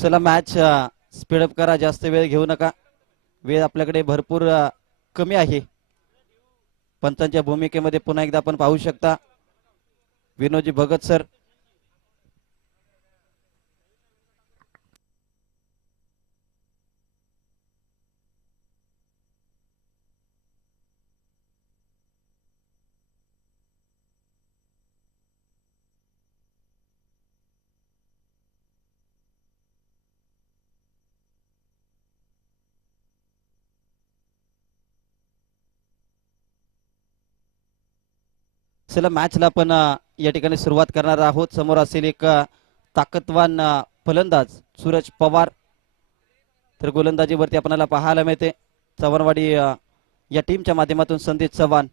चला match speedup करा जास्त वेळ घेऊ नका. वेळ आपल्याकडे भरपूर कमी आहे. पंतांच्या भूमिकेमध्ये पुन्हा एकदा आपण पाहू शकता. विनोजी भगत सर चला मॅचला आपण या ठिकाणी सुरुवात करणार आहोत. समोर असेल एक ताकदवान फलंदाज सूरज पवार. तर गोलंदाजीवरती आपल्याला पाहायला मिळते. चव्हाणवाडी या टीमच्या माध्यमातून संदीप चव्हाण.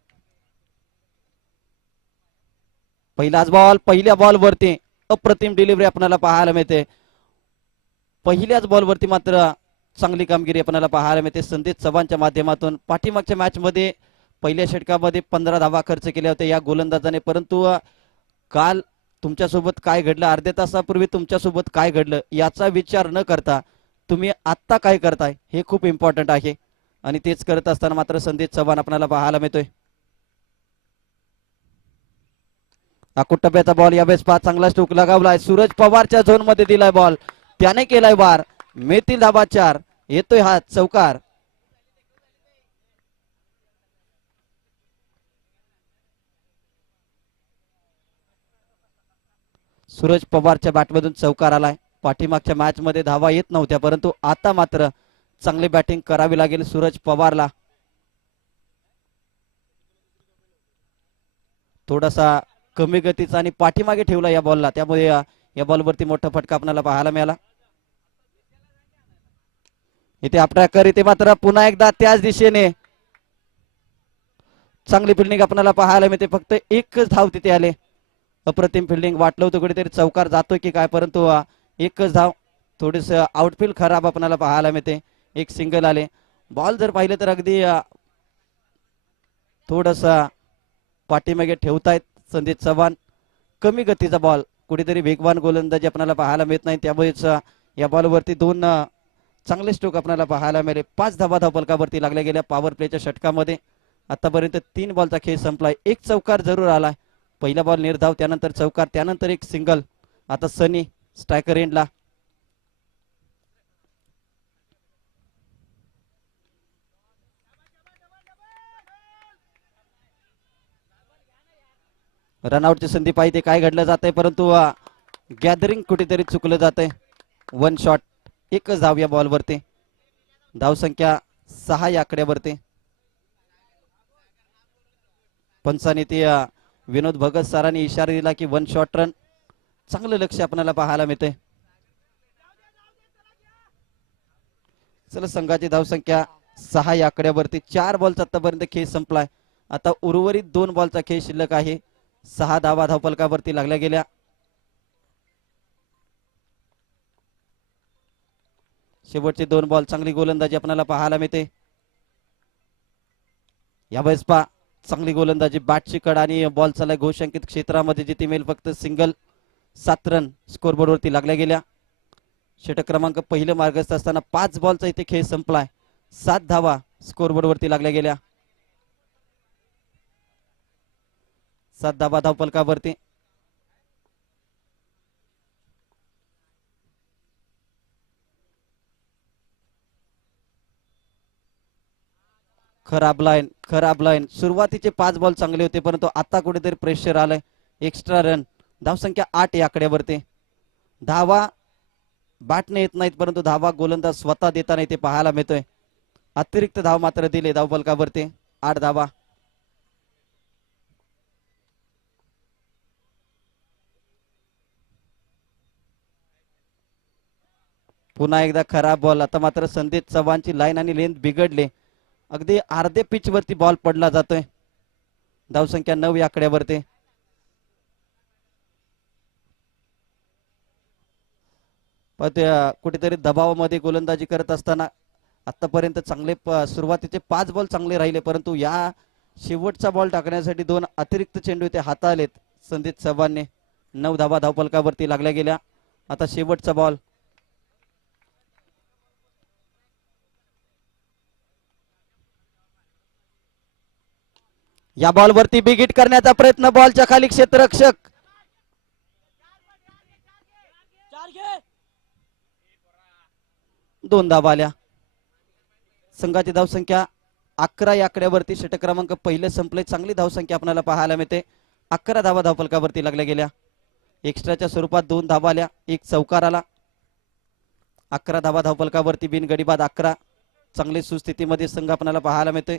पहिलाच बॉल पहिल्या बॉलवरती अप्रतिम डिलिव्हरी आपल्याला पाहायला मिळते. पहिल्याच बॉलवरती मात्र चांगली कामगिरी आपल्याला पाहायला मिळते. संदीप चव्हाणच्या माध्यमातून. पाठीमागच्या मॅचमध्ये पहिल्या षटकामध्ये पंधरा धावा खर्च केले होते या गोलंदाजाने. परंतु काल तुमच्यासोबत काय घडलं? अर्ध्या तासापूर्वी तुमच्यासोबत काय घडलं? याचा विचार न करता तुम्ही आत्ता काय करताय? हे खूप इम्पॉर्टंट आहे. आणि तेच करत असताना मात्र संदीप चव्हाण आपल्याला पाहायला मिळतोय. आकुट टप्प्याचा बॉल यावेळेस पाच चांगला स्टोक लगावलाय. सूरज पवारच्या झोनमध्ये दिलाय बॉल त्याने केलाय बार मेतील धाबा चार. येतोय हा चौकार. सूरज पवारच्या बॅटमधून चौकार आलाय. पाठीमागच्या मॅच मध्ये धावा येत नव्हत्या परंतु आता मात्र चांगली बॅटिंग करावी लागेल सूरज पवारला. थोडासा कमी गतीचा आणि पाठीमागे ठेवला या बॉलला त्यामुळे या बॉलवरती मोठा फटका आपल्याला पाहायला मिळाला. इथे अट्रॅकर इथे मात्र पुन्हा एकदा त्याच दिशेने. चांगली फिल्डिंग आपल्याला पाहायला मिळते. फक्त एकच धाव तिथे आले. अप्रतिम फिल्डिंग वाटलं होतं कुठेतरी चौकार जातोय की काय परंतु एकच धाव थोडस आउटफील्ड खराब आपल्याला पाहायला मिळते. एक सिंगल आले. बॉल जर पाहिलं तर अगदी थोडस पाठीमागे ठेवतायत संदीप चव्हाण. कमी गतीचा बॉल कुठेतरी वेगवान गोलंदाजी आपल्याला पाहायला मिळत नाही. त्यामुळेच या बॉलवरती दोन चांगले स्ट्रोक आपल्याला पाहायला मिळाले. पाच धाबा धावपलकावरती लागल्या गेल्या पॉवर प्लेच्या षटकामध्ये. आतापर्यंत तीन बॉलचा खेळ संपलाय. एक चौकार जरूर आलाय. पहिला बॉल निर्धाव त्यानंतर चौकार त्यानंतर एक सिंगल आता सनी स्ट्रायकर एंडला रनआउटची संधी पाहिजे काय घडलं जात आहे परंतु गॅदरिंग कुठेतरी चुकलं जात आहे वन शॉट एकच धाव या बॉलवरती धावसंख्या सहा या आकड्यावरती. पंचाने ते विनोद भगत सरांनी इशारा दिला की वन शॉट रन चांगलं लक्ष आपल्याला पाहायला मिळते चला संघाची धावसंख्या सहा या आकड्यावरती चार बॉलचा आतापर्यंत खेळ संपलाय. आता उर्वरित दोन बॉलचा खेळ शिल्लक आहे. सहा धावा धावफलकावरती लागल्या गेल्या. शेवटचे दोन बॉल चांगली गोलंदाजी आपल्याला पाहायला मिळते. या पा चांगली गोलंदाजी बॅटची कड आणि बॉल चालाय घोषांकित क्षेत्रामध्ये जिथे मिळेल फक्त सिंगल सात रन स्कोरबोर्ड वरती लागल्या गेल्या. षटक क्रमांक पहिलं मार्गस्थ असताना पाच बॉलचा इथे खेळ संपलाय. सात धावा स्कोरबोर्ड वरती लागल्या गेल्या. सात धावा धावपलकावरती खराब लाईन खराब लाईन सुरुवातीचे पाच बॉल चांगले होते परंतु आता कुठेतरी प्रेशर आलंय. एक्स्ट्रा रन धावसंख्या आठ या आकड्यावरती. धावा बाटणे येत नाहीत परंतु धावा गोलंदाज स्वतः देताना इथे पाहायला मिळतोय. अतिरिक्त धाव मात्र दिले धाव फलकावरती आठ धावा. पुन्हा एकदा खराब बॉल आता मात्र संदीप चव्हाणची लाईन आणि लेंथ बिघडले. अगदी अर्धे पिच वरती बॉल पडला जातोय. धावसंख्या नऊ या आकड्यावरती. पण कुठेतरी दबावामध्ये गोलंदाजी करत असताना आतापर्यंत चांगले सुरुवातीचे पाच बॉल चांगले राहिले परंतु या शेवटचा बॉल टाकण्यासाठी दोन अतिरिक्त चेंडू ते हाताळलेत संदीप चव्हाणने. नऊ धाबा धावपलकावरती लागल्या गेल्या. आता शेवटचा बॉल या बॉलवरती बिगिट करण्याचा प्रयत्न बॉलच्या खाली क्षेत्ररक्षक. दोन धाबा आल्या. संघाची धावसंख्या अकरा या आकड्यावरती षटक क्रमांक पहिले संपले. चांगली धावसंख्या आपल्याला पाहायला मिळते. अकरा धाबा धावफलकावरती लागल्या गेल्या. एक्स्ट्राच्या स्वरूपात दोन धाबा आल्या. एक चौकार आला. अकरा धाबा धावफलकावरती बिनगडी बाद अकरा. चांगली सुस्थितीमध्ये संघ आपल्याला पाहायला मिळते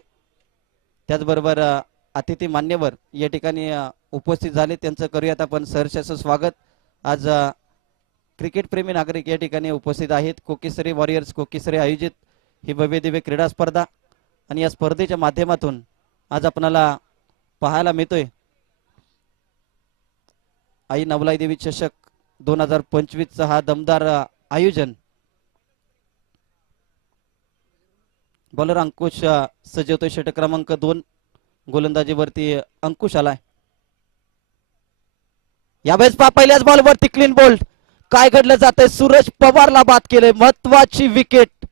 त्याचबरोबर अतिथी मान्यवर या ठिकाणी उपस्थित झाले. त्यांचं करूयात आपण सहर्षाचं स्वागत. आज क्रिकेटप्रेमी क्रिकेट प्रेमी नागरिक या ठिकाणी उपस्थित आहेत. कोकिसरी वॉरियर्स कोकिसरी आयोजित ही भव्य दिव्य क्रीडा स्पर्धा. आणि या स्पर्धेच्या माध्यमातून आज आपणाला पाहायला मिळतोय. आई नवलाई देवी चषक दोन हजार पंचवीसचा हा दमदार आयोजन. बॉलर अंकुश सजवतोय षटक क्रमांक दोन. गोलंदाजीवरती अंकुश आलाय. यावेळेस पा पहिल्याच बॉलवरती क्लीन बोल्ड काय घडलं जातंय? सूरज पवारला बाद केले महत्वाची विकेट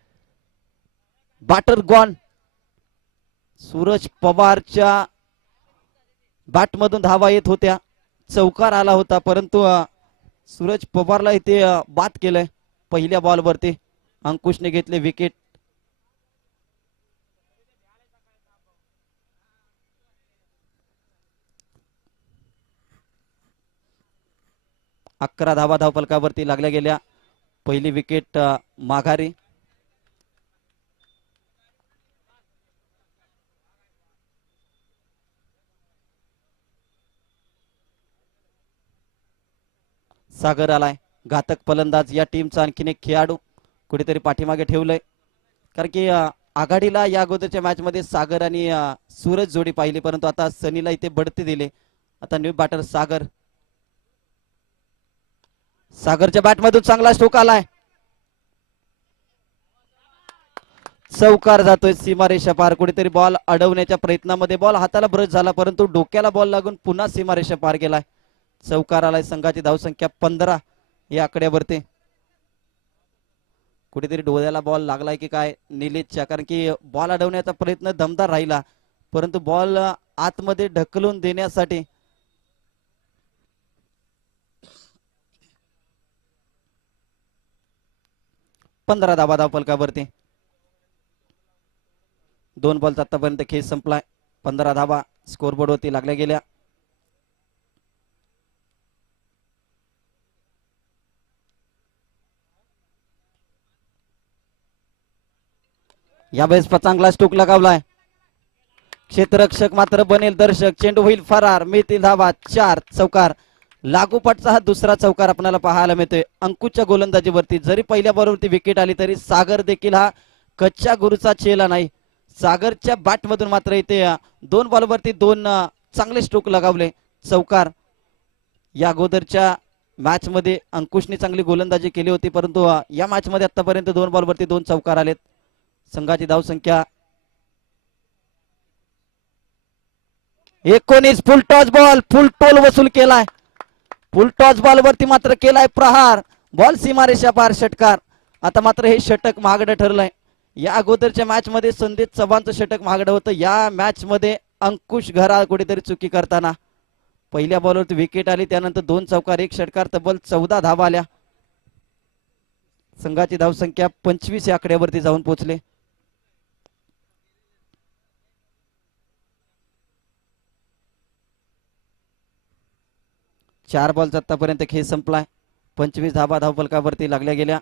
बॅटर गॉन सूरज पवारच्या बॅटमधून धावा येत होत्या. चौकार आला होता परंतु सूरज पवारला इथे बाद केलंय. पहिल्या बॉलवरती अंकुशने घेतले विकेट अकरा धावा धावफलकावरती लागल्या गेल्या. पहिली विकेट माघारी. सागर आलाय. घातक फलंदाज या टीमचा आणखीन एक खेळाडू कुठेतरी पाठीमागे ठेवलंय. कारण की आघाडीला या अगोदरच्या मॅच मध्ये सागर आणि सूरज जोडी पाहिली परंतु आता सनीला इथे बढती दिले. आता न्यू बॅटर सागर सागरच्या बॅटमधून चांगला स्टोक आलाय. चौकार जातोय सीमारेषा पार. कुठेतरी बॉल अडवण्याच्या प्रयत्नामध्ये बॉल हाताला ब्रश झाला परंतु डोक्याला बॉल लागून पुन्हा सीमारेषा पार गेलाय. चौकार आलाय संघाची धावसंख्या पंधरा या आकड्यावरती. कुठेतरी डोळ्याला बॉल लागलाय की काय? निलेशच्या कारण की बॉल अडवण्याचा प्रयत्न दमदार राहिला परंतु बॉल आतमध्ये ढकलून देण्यासाठी पंधरा धाबा धाव फलकावरती. दोन बॉल आतापर्यंत खेळ संपलाय. पंधरा धाबा स्कोरबोर्ड वरती लागल्या गेल्या. यावेळेस प- चांगला स्टोक लगावलाय. क्षेत्ररक्षक मात्र बनेल दर्शक. चेंडू होईल फरार. मिळतील धावा चार. चौकार. लागोपाठचा हा दुसरा चौकार आपल्याला पाहायला मिळतोय. अंकुशच्या गोलंदाजीवरती जरी पहिल्या बॉलवरती विकेट आली तरी सागर देखील हा कच्च्या गुरुचा चेला नाही. सागरच्या बॅट मधून मात्र इथे दोन बॉलवरती दोन चांगले स्ट्रोक लगावले. चौकार या अगोदरच्या मॅच मध्ये अंकुशने चांगली गोलंदाजी केली होती परंतु या मॅच मध्ये आतापर्यंत दोन बॉलवरती दोन चौकार आलेत. संघाची धावसंख्या एकोणीस. Full toss ball full toll वसूल केलाय. फुल टॉस बॉल वरती मात्र केलाय प्रहार. बॉल सीमारेषा पार षटकार. आता मात्र हे षटक महागडं ठरलंय. या अगोदरच्या मॅच मध्ये संदीप चव्हाणचं षटक महागडं होतं. या मॅच मध्ये अंकुश घरा कुठेतरी चुकी करताना. पहिल्या बॉलवरती विकेट आली त्यानंतर दोन चौकार एक षटकार तब्बल चौदा धावा आल्या. संघाची धावसंख्या पंचवीस या आकड्यावरती जाऊन पोहोचले चार बॉलचा आतापर्यंत खेळ संपलाय. पंचवीस धाबा धावफलकावरती लागल्या गेल्या.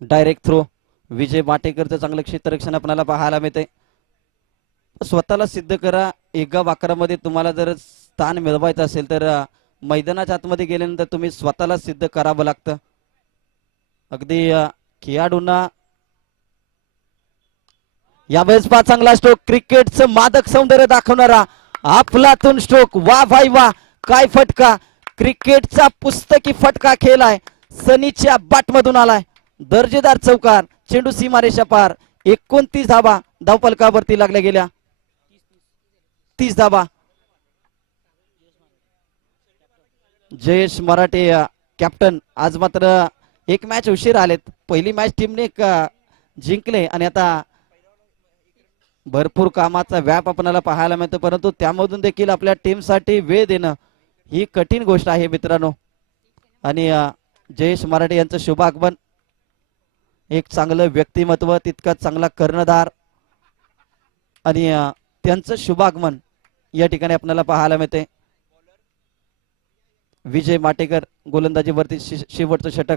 डायरेक्ट थ्रो विजय वाटेकरचं चांगलं क्षेत्ररक्षण आपल्याला पाहायला मिळते स्वतःला सिद्ध करा. एका वाकरामध्ये तुम्हाला जर स्थान मिळवायचं असेल तर मैदानाच्या आतमध्ये गेल्यानंतर तुम्ही स्वतःला सिद्ध करावं लागतं. अगदी खेळाडूंना यावेळेस पा चांगला स्ट्रोक क्रिकेटचं मादक सौंदर्य दाखवणारा आपलातून स्ट्रोक वा भाई वा काय फटका. क्रिकेटचा पुस्तकी फटका खेळाय सनीच्या बाटमधून आलाय. दर्जेदार चौकार. चेंडू सीमारेषा पार. एकोणतीस धाबा धावपलकावरती लागल्या गेल्या. तीस धाबा जयेश मराठे कॅप्टन आज मात्र एक मॅच उशीर आलेत. पहिली मॅच टीमने जिंकले आणि आता भरपूर कामाचा व्याप आपल्याला पाहायला मिळतो. परंतु त्यामधून देखील आपल्या टीमसाठी वेळ देणं ही कठीण गोष्ट आहे मित्रांनो. आणि जयेश मराठे यांचं शुभागमन एक चांगलं व्यक्तिमत्व तितकं चांगला कर्णधार आणि त्यांचं शुभागमन या ठिकाणी आपल्याला पाहायला मिळते विजय माटेकर गोलंदाजीवरती शेवटचं षटक.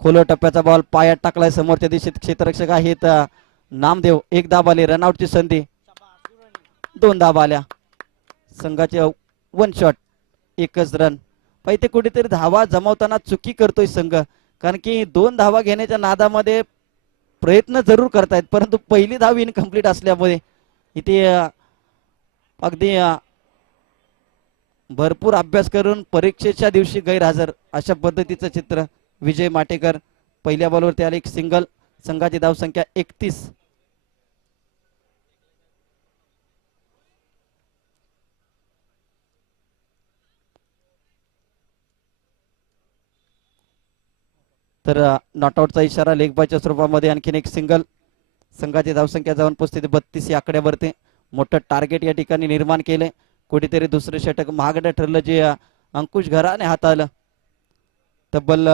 खोलो टप्प्याचा बॉल पायात टाकलाय समोरच्या दिशेत क्षेत्ररक्षक आहेत नामदेव. एक दाब आले रनआउटची संधी. दोन दाब आल्या. संघाचे वन शॉट एकच रन पण इथे कुठेतरी धावा जमवताना चुकी करतोय संघ. कारण की दोन धावा घेण्याच्या नादामध्ये प्रयत्न जरूर करतायत परंतु पहिली धाव इनकम्प्लीट असल्यामुळे इथे अगदी भरपूर अभ्यास करून परीक्षेच्या दिवशी गैरहजर. अशा पद्धतीचं चित्र विजय माटेकर. पहिल्या बॉलवरती आले एक सिंगल संघाची धावसंख्या एकतीस. तर नॉटआउटचा इशारा लेखबाईच्या स्वरूपामध्ये आणखीन एक सिंगल संघाची धावसंख्या जाऊन पोचते बत्तीस या आकड्यावरती. मोठं टार्गेट या ठिकाणी निर्माण केले कुठेतरी दुसरं षटक महागडं ठरलं जे अंकुश घराने हाताळलं तब्बल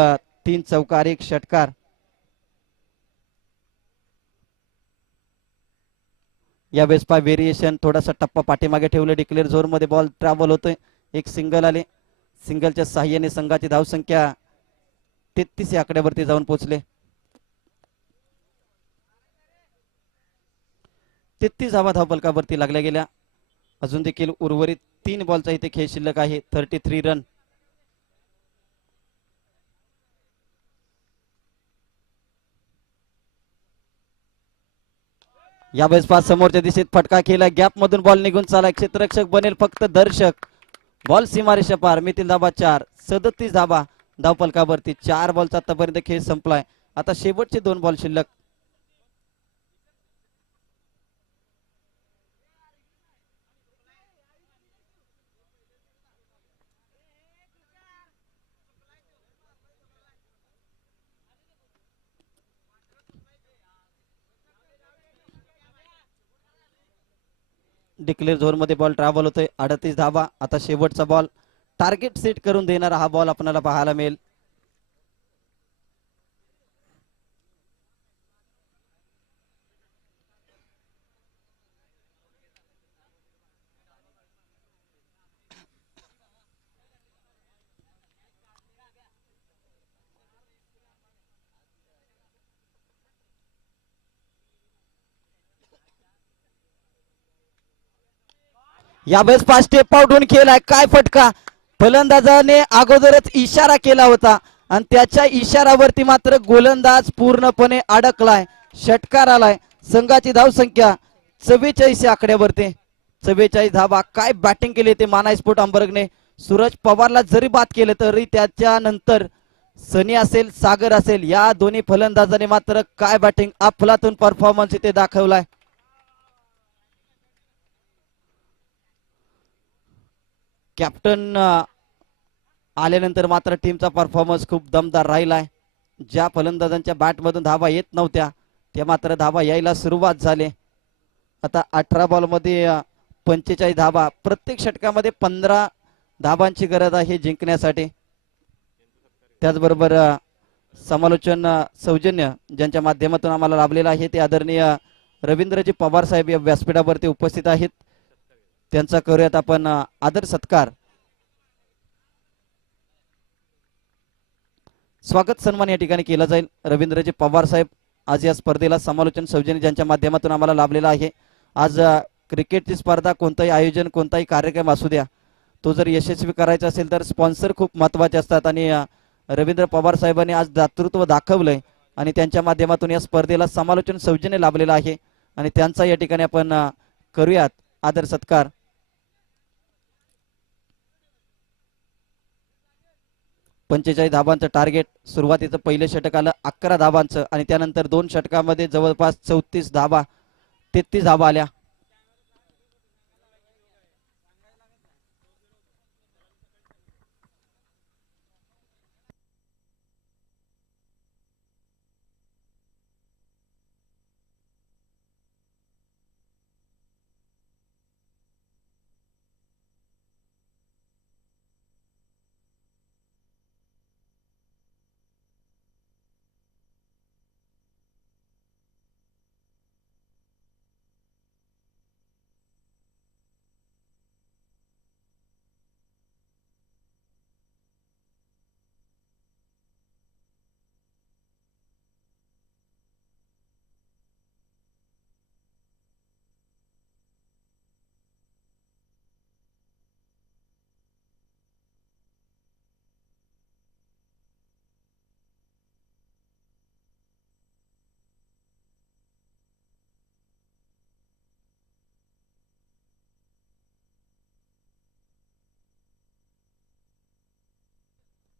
तीन चौकार एक षटकार. या वेळेस पा व्हेरिएशन थोडासा टप्पा पाठीमागे ठेवलं. डिक्लेअर झोनमध्ये बॉल ट्रॅव्हल होतोय. एक सिंगल आले. सिंगलच्या सहाय्याने संघाची धावसंख्या तेहतीस या आकड्यावरती जाऊन पोहोचले. तेहतीस धावा धावपलकावरती लागल्या गेल्या. अजून देखील उर्वरित तीन बॉलचा इथे खेळ शिल्लक आहे. थर्टी थ्री रन या पाच समोरच्या दिशेत फटका केला. गॅप मधून बॉल निघून चाला क्षेत्ररक्षक बनेल फक्त दर्शक. बॉल सीमारेषा पार मिथिल धाबा चार. सदतीस धाबा धावपलकावरती चार बॉलचा आतापर्यंत खेळ संपलाय. आता शेवटचे दोन बॉल शिल्लक. डिक्लेअर झोनमध्ये बॉल ट्रॅव्हल होतोय. अडतीस धावा. आता शेवटचा बॉल टार्गेट सेट करून देणारा हा बॉल आपल्याला पाहायला मिळेल. यावेळेस पाच स्टेप पावडून केलाय. काय फटका? फलंदाजाने अगोदरच इशारा केला होता. आणि त्याच्या इशारावरती मात्र गोलंदाज पूर्णपणे अडकलाय. षटकार आलाय संघाची धावसंख्या चव्वेचाळीस या आकड्यावरती. चव्वेचाळीस धावा. काय बॅटिंग केली ते माना स्पोर्ट अंबर्गने. सूरज पवारला जरी बाद केलं तरी त्याच्यानंतर सनी असेल सागर असेल या दोन्ही फलंदाजाने मात्र काय बॅटिंग अफलातून परफॉर्मन्स इथे दाखवलाय. कॅप्टन आल्यानंतर मात्र टीमचा परफॉर्मन्स खूप दमदार राहिलाय. ज्या फलंदाजांच्या बॅटमधून धावा येत नव्हत्या त्या मात्र धावा यायला सुरुवात झाली. आता अठरा बॉलमध्ये पंचेचाळीस धाबा प्रत्येक षटकामध्ये पंधरा धाबांची गरज आहे जिंकण्यासाठी. त्याचबरोबर समालोचन सौजन्य ज्यांच्या माध्यमातून आम्हाला लाभलेलं आहे ते आदरणीय रवींद्रजी पवार साहेब या व्यासपीठावरती उपस्थित आहेत. त्यांचा करूयात आपण आदर सत्कार. स्वागत सन्मान या ठिकाणी केला जाईल. रवींद्रजी पवार साहेब आज या स्पर्धेला समालोचन सौजन्य ज्यांच्या माध्यमातून आम्हाला लाभलेला आहे. आज क्रिकेटची स्पर्धा कोणताही आयोजन कोणताही कार्यक्रम असू द्या तो जर यशस्वी करायचा असेल तर स्पॉन्सर खूप महत्त्वाचे असतात आणि रवींद्र पवार साहेबांनी आज दातृत्व दाखवलंय आणि त्यांच्या माध्यमातून या स्पर्धेला समालोचन सौजन्य लाभलेलं आहे. आणि त्यांचा या ठिकाणी आपण करूयात आदर सत्कार. पंचेचाळीस धाबांचं टार्गेट सुरुवातीचं पहिलं षटक आलं अकरा धाबांचं आणि त्यानंतर दोन षटकामध्ये जवळपास चौतीस धाबा तेहतीस धाबा आल्या.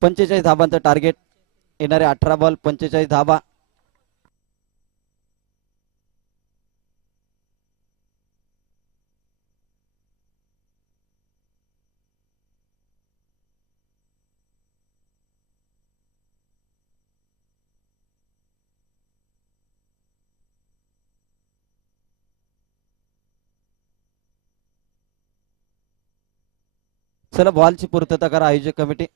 पंचेचाळीस धाबांचं टार्गेट येणारे अठरा बॉल पंचेचाळीस धाबा चला बॉलची पूर्तता करा आयोजक कमिटी.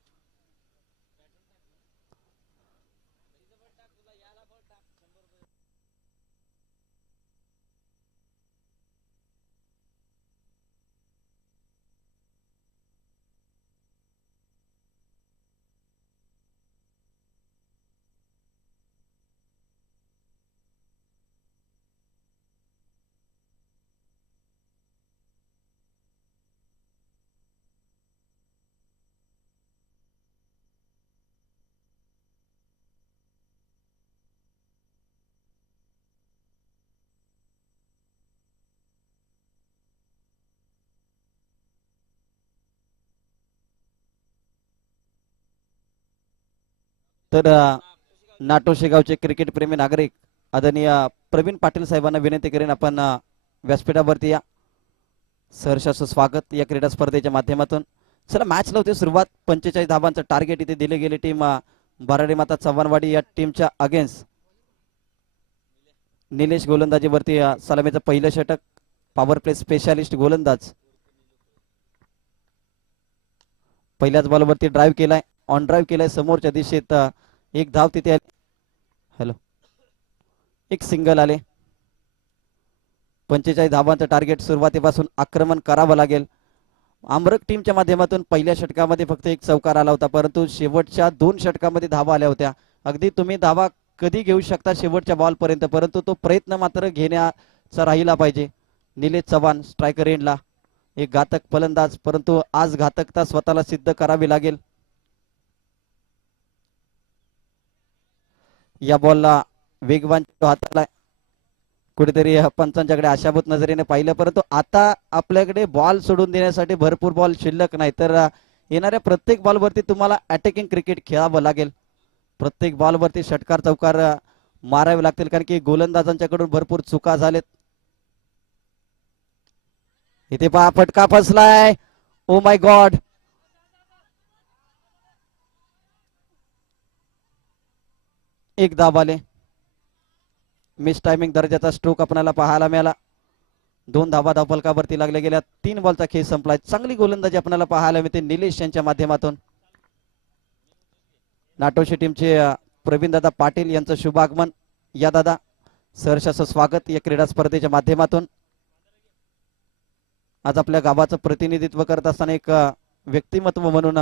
तर नाटो नाटोशे गावचे क्रिकेट प्रेमी नागरिक आदरणीय प्रवीण पाटील साहेबांना विनंती करेन आपण व्यासपीठावरती या. सहर्षाचं स्वागत या क्रीडा स्पर्धेच्या माध्यमातून. चला मॅच लावते सुरुवात. पंचेचाळीस धाबांचं टार्गेट इथे दिले गेले टीम बराडे माता चव्हाणवाडी या टीमच्या अगेन्स्ट. निलेश गोलंदाजीवरती सलामीचं पहिलं षटक. पॉवर प्ले स्पेशालिस्ट गोलंदाज. पहिल्याच बॉलवरती ड्राईव्ह केलाय. ऑन ड्राईव्ह केलाय समोरच्या दिशेत एक धाव तिथे आली. हॅलो एक सिंगल आले. पंचेचाळीस धावांचं टार्गेट सुरुवातीपासून आक्रमण करावं लागेल. आमरक टीमच्या माध्यमातून पहिल्या षटकामध्ये फक्त एक चौकार आला होता परंतु शेवटच्या दोन षटकामध्ये धावा आल्या होत्या. अगदी तुम्ही धावा कधी घेऊ शकता शेवटच्या बॉलपर्यंत परंतु तो प्रयत्न मात्र घेण्याचा राहिला पाहिजे. निलेश चव्हाण स्ट्रायकर एंडला एक घातक फलंदाज परंतु आज घातकता स्वतःला सिद्ध करावी लागेल. या बॉलला वेगवान हाताला कुठेतरी पंचांच्याकडे आशाभूत नजरेने पाहिलं. परंतु आता आपल्याकडे बॉल सोडून देण्यासाठी भरपूर बॉल शिल्लक नाही. तर येणाऱ्या प्रत्येक बॉलवरती तुम्हाला अटॅकिंग क्रिकेट खेळावं लागेल. प्रत्येक बॉलवरती षटकार चौकार मारावे लागतील. कारण की गोलंदाजांच्याकडून भरपूर चुका झालेत. इथे पहा फटका फसलाय. ओ माय गॉड एक दाब आले मिस टायमिंग दर्जाचा स्ट्रोक आपल्याला पाहायला मिळाला. दोन धाबा धावफलकावरती लागल्या गेल्या. तीन बॉलचा खेळ संपलाय. चांगली गोलंदाजी आपल्याला पाहायला मिळते निलेश यांच्या माध्यमातून. नाटोशी टीमचे प्रवीण दादा पाटील यांचं शुभ आगमन या दादा सहर्षाचं स्वागत या क्रीडा स्पर्धेच्या माध्यमातून. आज आपल्या गावाचं प्रतिनिधित्व करत असताना एक व्यक्तिमत्व म्हणून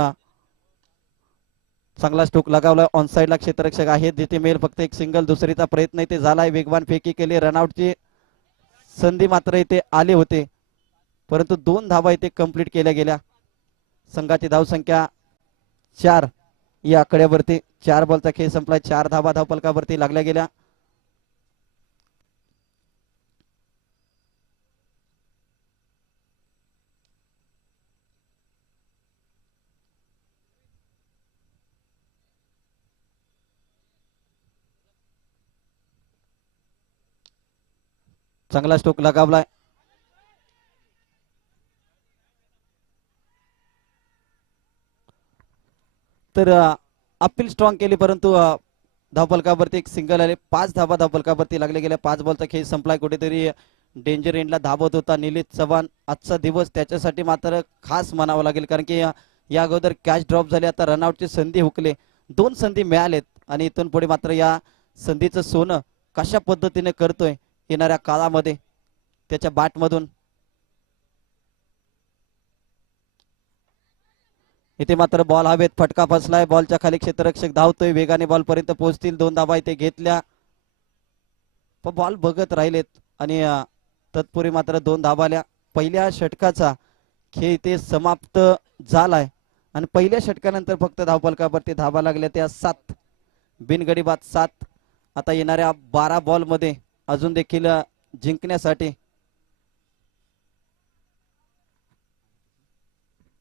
चांगला स्टोक लगावला. ऑन साईडला क्षेत्ररक्षक आहे जिथे मेल फक्त एक सिंगल दुसरीचा प्रयत्न इथे झालाय. वेगवान फेकी केली. रनआउटची संधी मात्र इथे आले होते. परंतु दोन धावा इथे कंप्लीट केल्या गेल्या. संघाची धावसंख्या चार. या आकड्यावरती चार बॉलचा खेळ संपलाय. चार धावा धावपलकावरती लागल्या गेल्या. चांगला स्टोक लगावलाय. तर अपील स्ट्रॉंग केली परंतु धावपलकावरती एक सिंगल आले. पाच धावा धावपलकावरती लागले गेल्या पाच बॉलचा खेळ संपलाय. कुठेतरी डेंजर एंडला धावत होता निलेश चव्हाण. आजचा दिवस त्याच्यासाठी मात्र खास म्हणावं लागेल कारण की या अगोदर कॅच ड्रॉप झाले. आता रनआउटची संधी हुकले. दोन संधी मिळालेत. आणि इथून पुढे मात्र या संधीचं सोनं कशा पद्धतीने करतोय येणाऱ्या काळामध्ये त्याच्या बॅटमधून. इथे मात्र बॉल हवेत. फटका फसलाय बॉलच्या खाली क्षेत्ररक्षक धावतोय. वेगाने बॉल पर्यंत पोहोचतील. दोन धाबा इथे घेतल्या. पण बॉल बघत राहिलेत. आणि तत्पूर्वी मात्र दोन धाबाल्या पहिल्या षटकाचा खेळ इथे समाप्त झालाय. आणि पहिल्या षटकानंतर फक्त धावपलकावरती धाबा लागल्या त्या सात. बिनगडी बाद सात. आता येणाऱ्या बारा बॉलमध्ये अजून देखील जिंकण्यासाठी.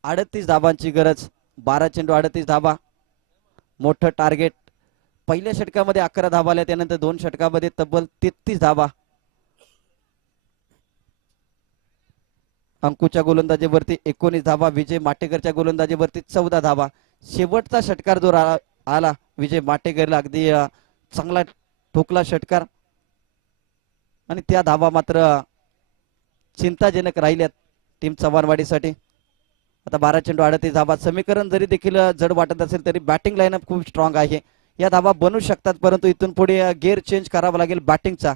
अडतीस धाबांची गरज बारा चेंडू अडतीस धाबा मोठं टार्गेट पहिल्या षटकामध्ये अकरा धाबा आल्या त्यानंतर दोन षटकामध्ये तब्बल तेहतीस धाबा अंकुच्या गोलंदाजीवरती एकोणीस धाबा विजय माटेकरच्या गोलंदाजीवरती चौदा धाबा शेवटचा षटकार जो रा- आला विजय माटेकरला अगदी चांगला ठोकला षटकार. आणि त्या धावा मात्र चिंताजनक राहिल्यात टीम चव्हाणवाडीसाठी. आता बारा चेंडू अडतीस धावा. समीकरण जरी देखील जड वाटत असेल तरी बॅटिंग लाईनअप खूप स्ट्रॉंग आहे. या धावा बनू शकतात परंतु इथून पुढे गेअर चेंज करावा लागेल बॅटिंगचा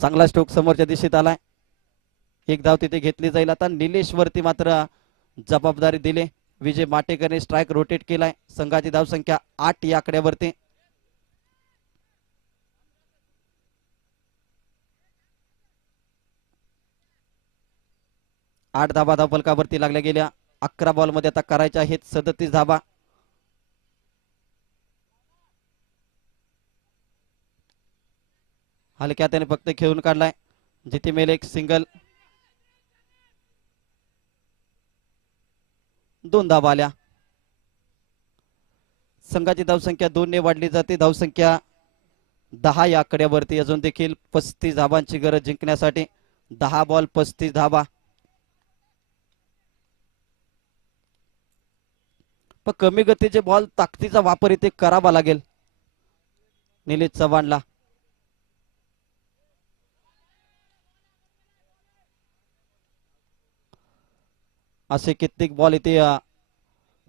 चांगला स्ट्रोक समोरच्या दिशेत आलाय. एक धाव तिथे घेतली जाईल. आता निलेश वरती मात्र जबाबदारी दिली. विजय माटेकरने स्ट्राईक रोटेट केलाय. संघाची धावसंख्या आठ या आकड्यावरती. आठ धाबा धाव फलकावरती लागल्या गेल्या. अकरा बॉलमध्ये आता करायच्या आहेत सदतीस धाबा हलक्या त्याने फक्त खेळून काढलाय. जिथे मेल एक सिंगल दोन धाबा आल्या. संघाची धावसंख्या दोन ने वाढली जाते. धावसंख्या दहा या आकड्यावरती. अजून देखील पस्तीस धाबांची गरज जिंकण्यासाठी दहा बॉल पस्तीस धाबा पण कमी गतीचे बॉल ताकदीचा वापर इथे करावा लागेल. निलेश चव्हाणला. असे कित्येक बॉल इथे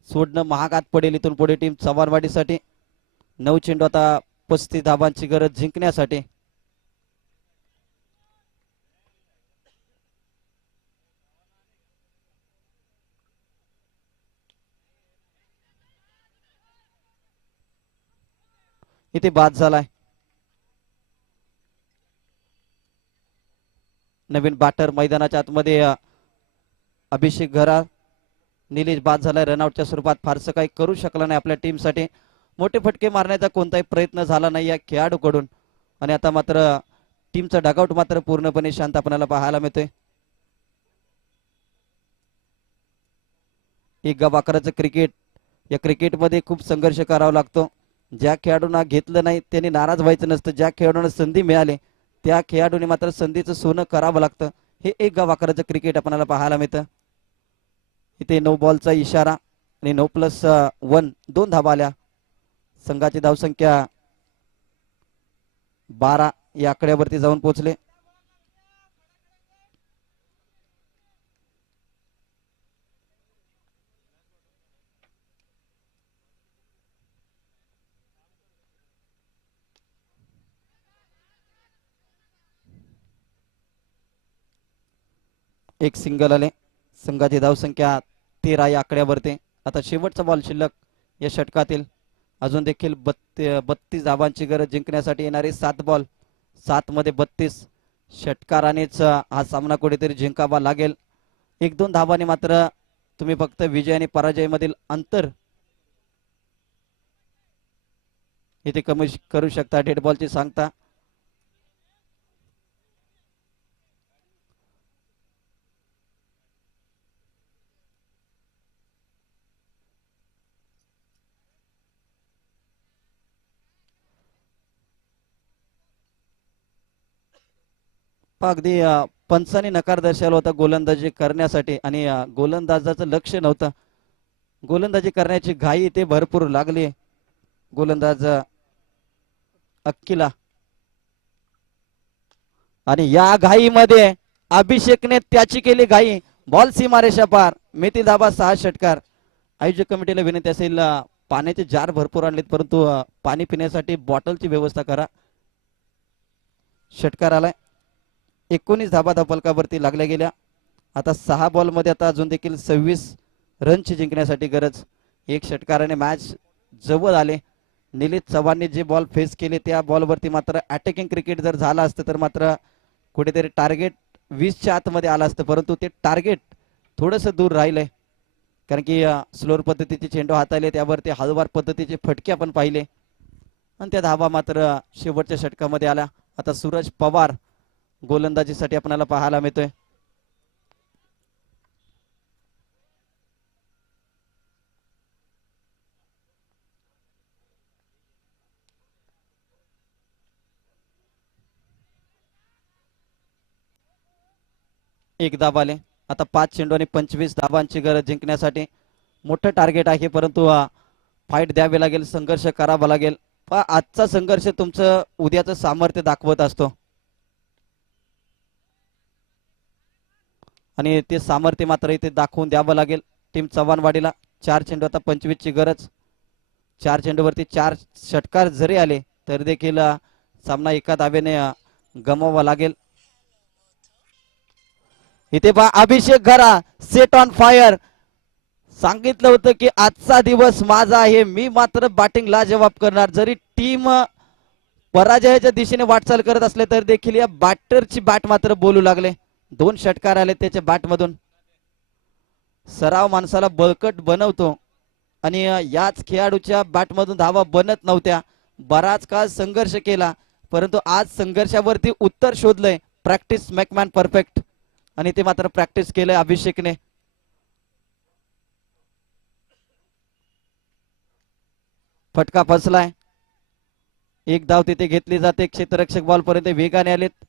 सोडणं महागात पडेल इथून पुढे टीम चव्हाणवाडीसाठी. नऊ चेंडू आता पस्तीस धाबांची गरज जिंकण्यासाठी. इथे बाद झालाय. नवीन बाटर मैदानाच्या आतमध्ये अभिषेक घरा निलेश बाद झालाय. रनआउटच्या स्वरूपात फारसं काही करू शकला नाही आपल्या टीमसाठी. मोठे फटके मारण्याचा कोणताही प्रयत्न झाला नाही या खेळाडूकडून. आणि आता मात्र टीमचा डगआउट मात्र पूर्णपणे शांत आपल्याला पाहायला मिळतोय. एक गबाकराचं क्रिकेट. या क्रिकेटमध्ये खूप संघर्ष करावा लागतो. ज्या खेळाडूंना घेतलं नाही त्यांनी नाराज व्हायचं नसतं. ज्या खेळाडूंना संधी मिळाली त्या खेळाडूंनी मात्र संधीचं सोनं करावं लागतं. हे एक गबाकराचं क्रिकेट आपणाला पाहायला मिळतं. इथे नो बॉलचा इशारा आणि नो प्लस वन दोन धाबा आल्या. संघाची धावसंख्या बारा या आकड्यावरती जाऊन पोहोचले. एक सिंगल आले. संघाची धावसंख्या तेरा या आकड्यावरती. आता शेवटचा बॉल शिल्लक या षटकातील. अजून देखील बत्ती बत्तीस धावांची गरज जिंकण्यासाठी येणारे सात बॉल सात मध्ये बत्तीस. षटकारानेच हा सामना कुठेतरी जिंकावा लागेल. एक दोन धावाने मात्र तुम्ही फक्त विजय आणि पराजयमधील अंतर इथे कमी करू शकता. डेड बॉलची सांगता पहा, अगदी पंचाने नकार दर्शवला होता गोलंदाजी करण्यासाठी आणि गोलंदाजाचं लक्ष नव्हतं. गोलंदाजी करण्याची घाई ते भरपूर लागली. गोलंदाज अक्कीला. आणि या घाईमध्ये अभिषेकने त्याची केली घाई. बॉल सीमारेषा पार. मेथी धाबा सहा षटकार. आयोजक कमिटीला विनंती असेल पाण्याचे जार भरपूर आणलेत परंतु पाणी पिण्यासाठी बॉटलची व्यवस्था करा. षटकार आलाय. एकोणीस धाबा धापलकावरती लागल्या गेल्या. आता सहा बॉलमध्ये आता अजून देखील सव्वीस रनची जिंकण्यासाठी गरज. एक षटकाराने मॅच जवळ आले. निलेश चव्हाणने जे बॉल फेस केले त्या बॉलवरती मात्र अटॅकिंग क्रिकेट जर झालं असतं तर मात्र कुठेतरी टार्गेट वीसच्या आतमध्ये आलं असतं. परंतु ते टार्गेट थोडंसं दूर राहिलंय. कारण की स्लोअर पद्धतीचे चेंडू हाताळले त्यावरती हळूवार पद्धतीचे फटके आपण पाहिले. आणि त्या धाबा मात्र शेवटच्या षटकामध्ये आल्या. आता सूरज पवार गोलंदाजीसाठी आपल्याला पाहायला मिळतोय. एक धाब आले. आता पाच चेंडू आणि पंचवीस दाबांची गरज जिंकण्यासाठी मोठं टार्गेट आहे परंतु फाईट द्यावी लागेल संघर्ष करावा लागेल. आजचा संघर्ष तुमचं उद्याचं सामर्थ्य दाखवत असतो. आणि ते सामर्थ्य मात्र इथे दाखवून द्यावं लागेल. टीम चव्हाणवाडीला चार चेंडू आता पंचवीसची गरज. चार चेंडूवरती चार षटकार जरी आले तर देखील सामना एका धाब्याने गमवावा लागेल. इथे पहा अभिषेक घरा सेट ऑन फायर सांगितलं होतं की आजचा दिवस माझा आहे. मी मात्र बॅटिंग लाजवाब करणार. जरी टीम पराजयाच्या दिशेने वाटचाल करत असले तरी देखील या बॅटरची बॅट मात्र बोलू लागले. दोन षटकार आले त्याच्या बॅटमधून. सराव माणसाला बळकट बनवतो. आणि याच खेळाडूच्या बॅटमधून धावा बनत नव्हत्या. बराच काळ संघर्ष केला. परंतु आज संघर्षावरती उत्तर शोधलंय. Practice मॅकमॅन perfect. आणि ते मात्र प्रॅक्टिस केलंय अभिषेकने. फटका फसलाय. एक धाव तिथे घेतली जाते. क्षेत्ररक्षक बॉल पर्यंत वेगाने आलेत.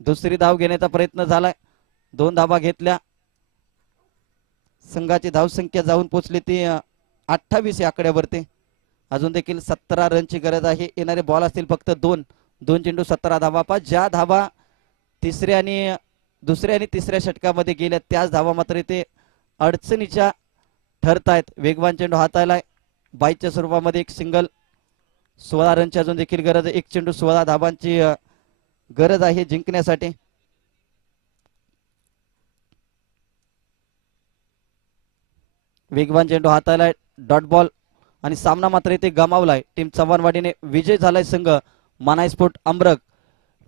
दुसरी धाव घेण्याचा प्रयत्न झालाय. दोन धावा घेतल्या. संघाची धावसंख्या जाऊन पोचली ती अठ्ठावीस या आकड्यावरती. अजून देखील सतरा रनची गरज आहे. येणारे बॉल असतील फक्त दोन. दोन चेंडू सतरा धावा. पा ज्या धावा तिसऱ्या आणि दुसऱ्या आणि तिसऱ्या षटकामध्ये गेल्या त्याच धावा मात्र इथे अडचणीच्या ठरत आहेत. वेगवान चेंडू हाताळलाय बाईकच्या स्वरूपामध्ये एक सिंगल. सोळा रनची अजून देखील गरज आहे. एक चेंडू सोळा धाबांची गरज आहे जिंकण्यासाठी. वेगवान चेंडू हाताळलाय डॉट बॉल आणि सामना मात्र इथे गमावलाय. टीम चव्हाणवाडीने विजय झालाय संघ मानाय स्पोर्ट अमरक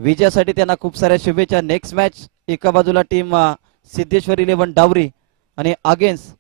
विजयासाठी त्यांना खूप साऱ्या शुभेच्छा. नेक्स्ट मॅच एका बाजूला टीम सिद्धेश्वर इलेव्हन डावरी आणि अगेन्स्ट